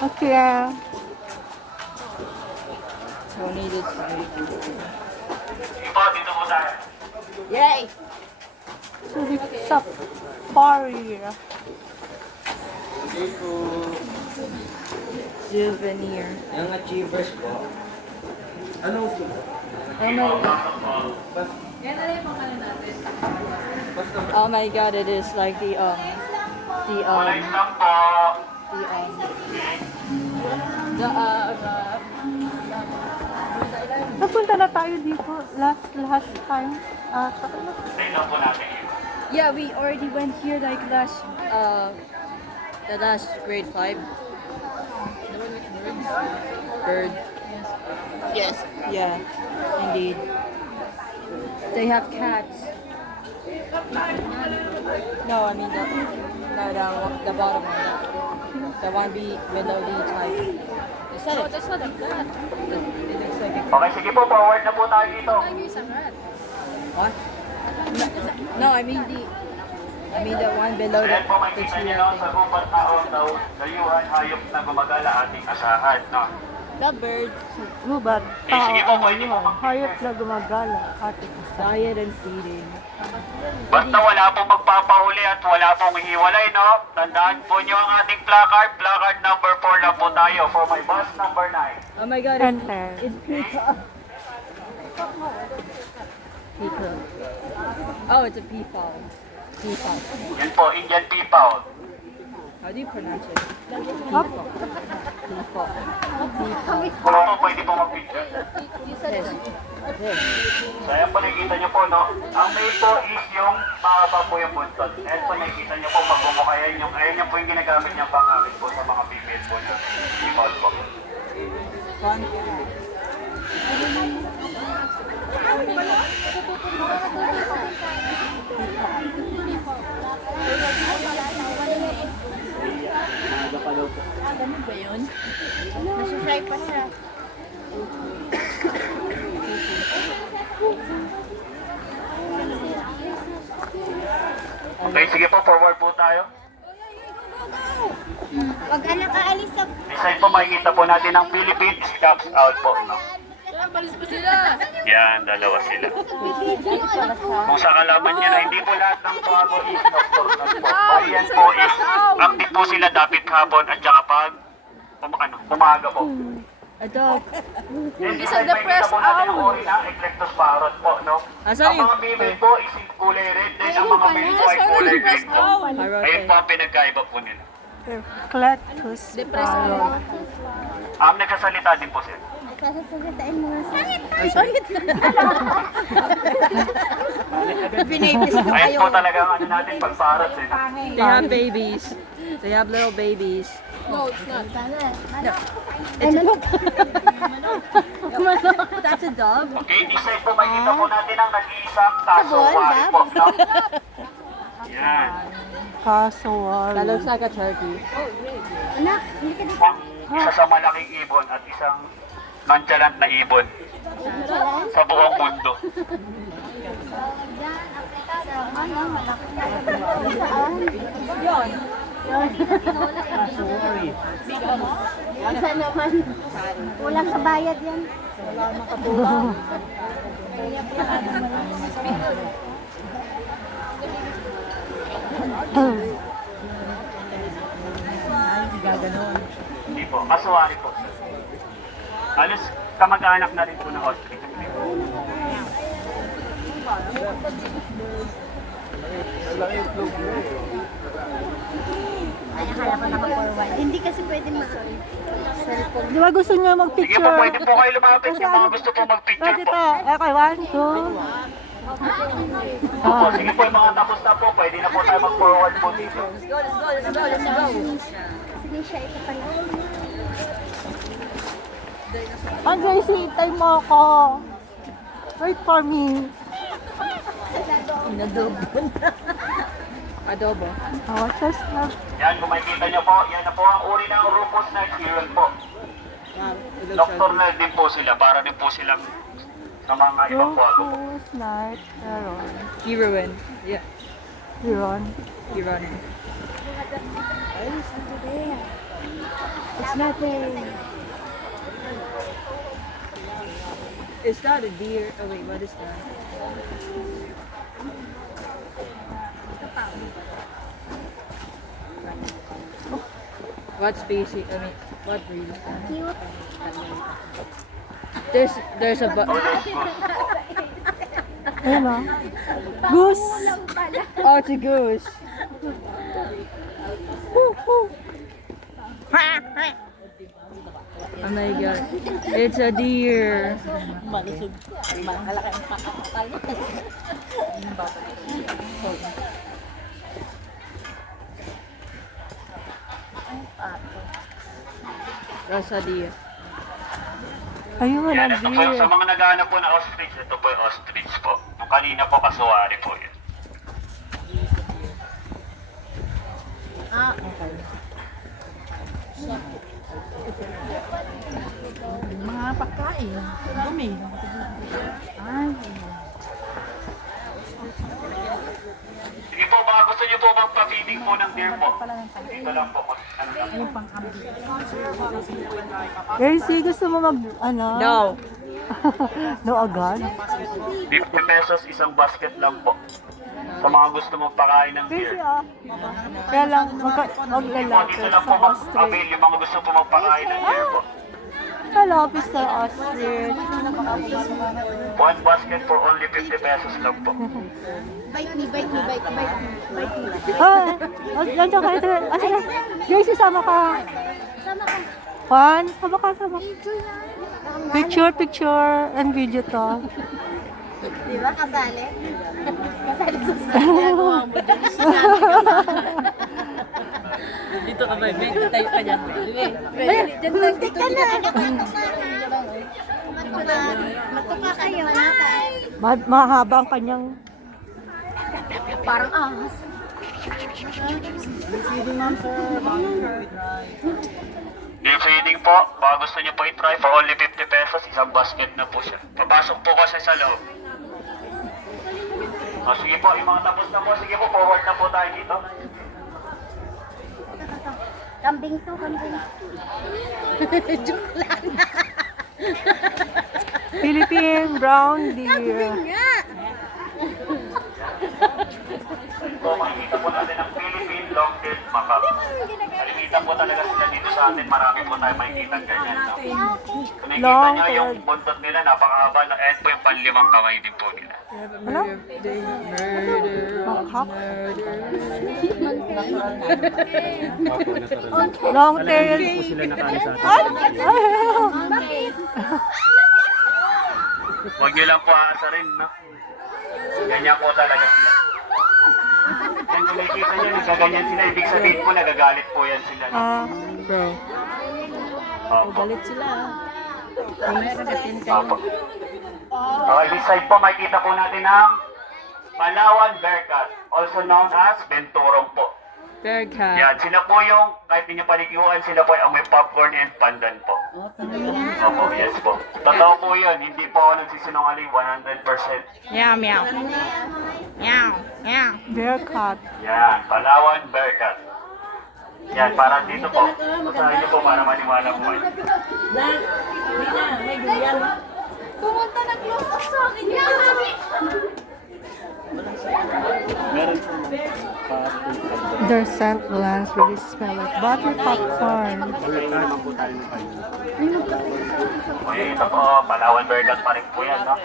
Okay. Donated to me. Po, dito po tayo. Yay! To the safari. Souvenir. Yung achievers po. Ano po? Oh my god, it is like the Kulay lang po. Napunta na tayo dito last time. Tingnan lang po natin yun. yeah, we already went here like the last grade 5. Bird. Yes. Yeah, indeed. They have cats. No, I mean the bottom one. The one below the type. Is that it? That's not a cat. It looks like a Okay, sige po, forward na po tayo dito. what? No, I mean the one below Ayan po, the makikita tree. niyo no, sa gubat taon daw, dayuhan, hayop na gumagala ating asahan, no? The bird. Gubat. Sige po, pwede po Hayop na gumagala. Ate Diet and feeding. Basta wala pong magpapahuli at wala pong hiwalay, no? Tandaan po niyo ang ating placard. Placard number 4 lang po tayo for my bus number 9. Oh my god, Enter. it's peacock. Peacock. Oh, it's a peafowl. Peafowl. Yan po, Indian people. How do you pronounce it? Peafowl. Peafowl. Kung po, pwede po mag-picture. Yes. Yes. So, ayan po nakikita niyo po, no? Ang male po is yung mahaba po yung buntot. Ayan po nakikita niyo po, magbumuka yan yung, ayan yung po yung ginagamit niyang pangakit po sa mga female po na people po. Fun. Ganun ba yun? Nasa-try pa siya. Okay, sige po, forward po tayo. Wag anak aalis sa... This side po, makikita po natin ang Philippines Caps out po, no? Yan, dalawa sila. Kung sa kalaman niya na hindi po lahat ng bago is nocturnal po. Bayan po is active po sila dapat hapon at saka pag umaga po. A dog. This side makikita po natin ang uri ng Eclectus parrot po, no? Asan Ang mga female po is kulay red, then ang mga male po ay kulay green po. Ayun po ang pinagkaiba po nila. Clectus parrot. Nagsasalita din po sila. Sasasagitain mo nga sa... Ayun po talaga ang ano natin pag parrot eh. They have babies. They have little babies. That's a dog. Okay, this side po makikita po natin ang nag-iisang tasowari po, no? Yan. Casual. That looks like a turkey. Anak, hindi ka dito. Isa sa malaking ibon at isang nonchalant na ibon sa buong mundo. Ano, malaki. Isa naman. Kulang sa bayad yan. Wala makatulong. Hindi po, kasuwari po. Halos kamag-anak na rin po ng ostrich. Ay, akala ko naka-forward. Hindi kasi pwede mag-cellphone. Di ba gusto niya Sige mag-picture? po, pwede po kayo lumapit yung mga gusto po mag-picture po. Dito. Okay, 1, 2. Opo, sige po, yung mga tapos na po, pwede na po tayo mag-forward po dito. Sige siya, ito pala. Andre, sintay mo ako. Wait for me. Adobo. Oh, just love. Yan, kung makikita niyo po, yan na po ang uri ng Rufous Night Squirrel po. Nocturnal din po sila, para din po silang sa mga ibang kwago po. Rufus, Night, Heron. Heroine. Yeah. Heron. Heroine. It's nothing. It's not a deer. Oh wait, what is that? What species? I mean, what breed? Cute. There's a Ayun o. Goose. oh, it's a goose. Oh my god, it's a deer. That's a deer. Ayun, Yan, ang ito po yung sa deer. mga naghahanap po na ostrich, ito po yung ostrich po. Yung kanina po, kasuwari po yun. Mga pagkain. Dumi. Ay. Sige po, baka gusto niyo po magpa-feeding po ng deer po. Dito lang po. Ano lang. Gracie, gusto mo mag, ano? No. No agad? 50 pesos isang basket lang po. Sa mga gusto magpakain ng deer. Gracie, ah. Kaya lang, Po, maglalapit dito lang sa po ostrich. mag-avail yung mga gusto po magpakain ng deer po. Malapit sa ostrich. One basket for only 50 pesos lang po. Bite me, bite me, bite me, bite me. Ah, nandiyan ka ito. Ah, sige. Gracie, sama ka. Sama ka. Juan, sama ka, sama. Picture na. Picture, and video to. Di ba kasali? Kasali sa Dito ka ba? Tayo ka dyan. Muntik ka na. Matuka kayo. Mahaba ang kanyang... Parang ahas. Deer feeding po, baka gusto niyo po i-try for only 50 pesos, isang basket na po siya. Papasok po kasi sa loob. O sige po, yung mga tapos na po, sige po, forward na po tayo dito. Kambing to, kambing. Joke lang. Philippine brown deer. Nga. So, makikita po natin ang Philippine long-tailed macaque. Kalimitan po talaga sila dito sa atin, marami po tayo makikita ganyan. No? Kung nakikita niyo yung buntot nila, napakahaba, na and po yung panlimang kamay din po nila. Ano? Macaque? Long tail. Huwag niyo lang po aasarin, no? Ganyan po talaga sila. Yan, kung nakikita niyo, nagkaganyan sila, ibig sabihin po, nagagalit po yan sila. No? Bro. Opo. Galit sila. Mamaya kagatin ka. Opo. Okay, this side po, makikita po natin ang Palawan Bearcat, also known as Benturong po. Bear cat. Yan, sila po yung, kahit hindi nyo panikihuan, sila po yung amoy popcorn and pandan po. Opo, yes po. Totoo po yun, hindi po ako nagsisinungaling 100%. Meow, meow. Meow, meow. Bear cat. Yan, Palawan Bearcat. Yan, para dito po. Basahin niyo po para maniwala po kayo. Pumunta na close up sa akin. Their scent glands really smell like butter popcorn. Okay, ito po, Palawan Bearcat pa rin po yan, no?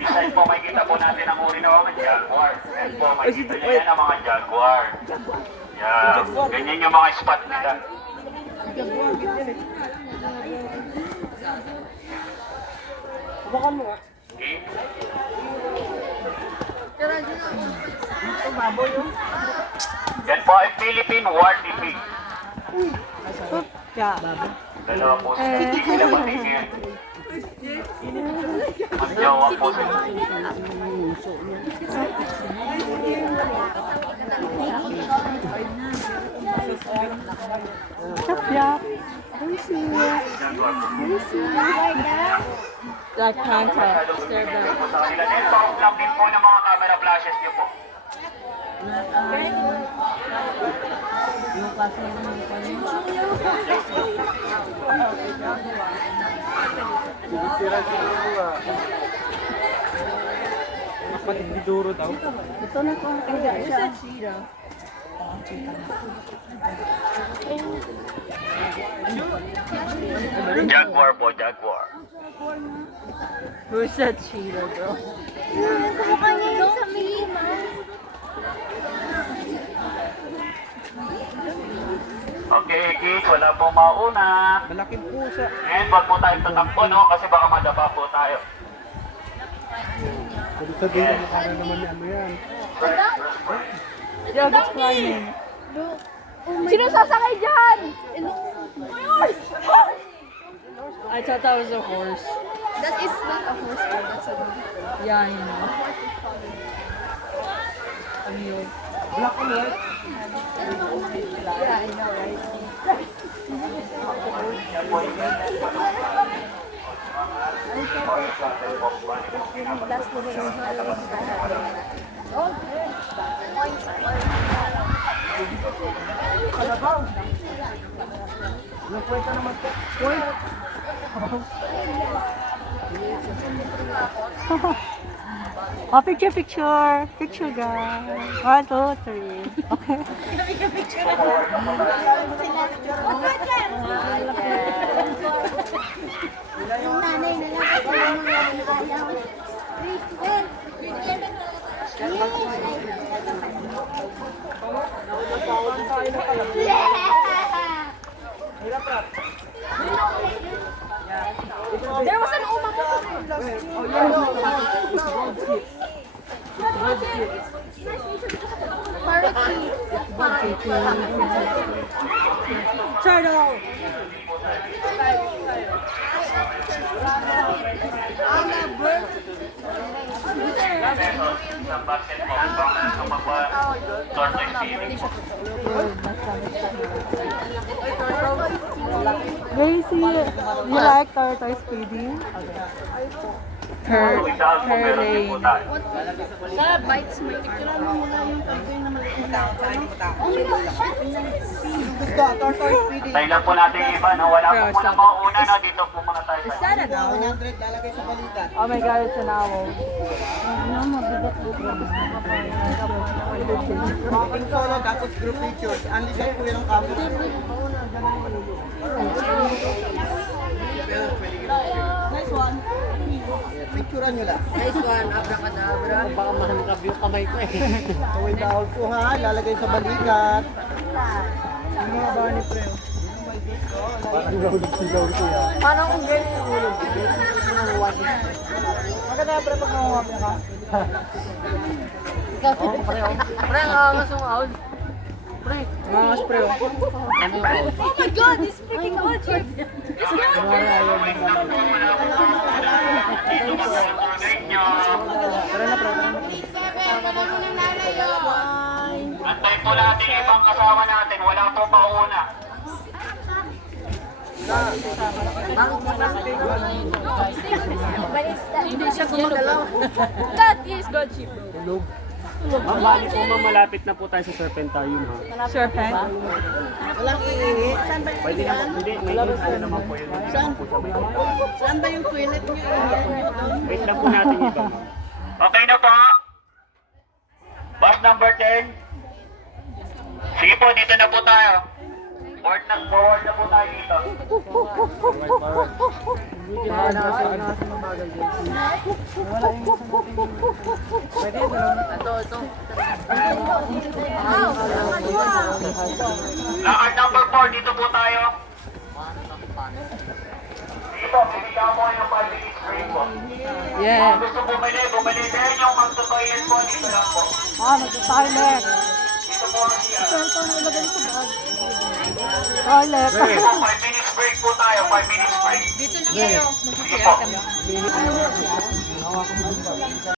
Isa po, makikita po natin ang uri ng mga jaguar. Yan po, makikita niyo yan ang mga jaguar. Yan, ganyan yung mga spot nila. Okay. Yan po ay Philippine Warty Pig. Yeah. Dalawa po sila, hindi sila matigil. Magjawa po sila. Chop yap. Black Panther. Masyadong po sa kanila. Then, sound lang din po ng mga camera flashes niyo po. Kapatid ni Duro daw. Ito na po ang kaya siya. Jaguar po, Jaguar. Who's that cheetah, bro? Kumukha niya yung sa Mima. Okay, kids, wala po mauna. Malaking pusa. And wag po tayong tatakbo, no? Kasi baka madapa po tayo. Kung sabihin mo kaya naman ni ano yan. Yeah, that's climbing. Sino sasakay dyan? I thought that was a horse. That is not a horse, that's a Yeah, you know. A mule. Black and white. Yeah, I know, right? Ilang kwenta naman po? Oh, picture, picture. Picture, guys. 1, 2, 3. Okay. Yung nanay na lang kasi yung mga ayaw. There was an Turtle! Isang basket po. Kung magpa-tortoise feeding. Gracie, you like tortoise feeding? So, isa po meron din po tayo. bites mo. Picture mo muna yung tortoise na maliit. Tayo lang po natin yung iba, no? Wala po muna mauna, no? Dito po muna tayo. Is that an owl? 100 lalagay sa balikat. Oh my god, it's an owl. Walking solo tapos group pictures. Anli guys po yung camera. Nice one. Picturean nyo lang. Nice one, abracadabra. Baka mahanap yung kamay ko eh. Kaway dahol po ha, lalagay sa balikat. Yung mga bani pre. Parang sigaw ko yan. Paano kung ganyan yung ulo? Abracadabra pag nanguwag ka. Pre, ang angas yung owl. Pre, ang angas pre. Ano yung owl? Oh my god, this freaking owl chip! It's Antay po natin yung ibang kasama natin. Wala po mauna. Hindi siya gumagalaw. That is God chip, bro. Ma'am, bali po ma'am, malapit na po tayo sa Serpentarium ha. Serpent? Walang iihi. Saan ba Pwede naman, hindi, may ano naman po yun. Saan? Po siya, may Saan ba yung toilet nyo? wait lang po natin iba ma'am. Okay na po. Bus number 10. Sige po, dito na po tayo. Forward na po tayo dito. Lakad number 4, dito po tayo. Dito, bibigyan mo yung 5 minutes break po. Yeah. Kung gusto bumili. Then yung magtutoyet po, dito lang po. Ah, mag-toilet. Dito po ang CR. Toilet. 5 minutes break po tayo, 5 minutes break. Dito na kayo. Sige po.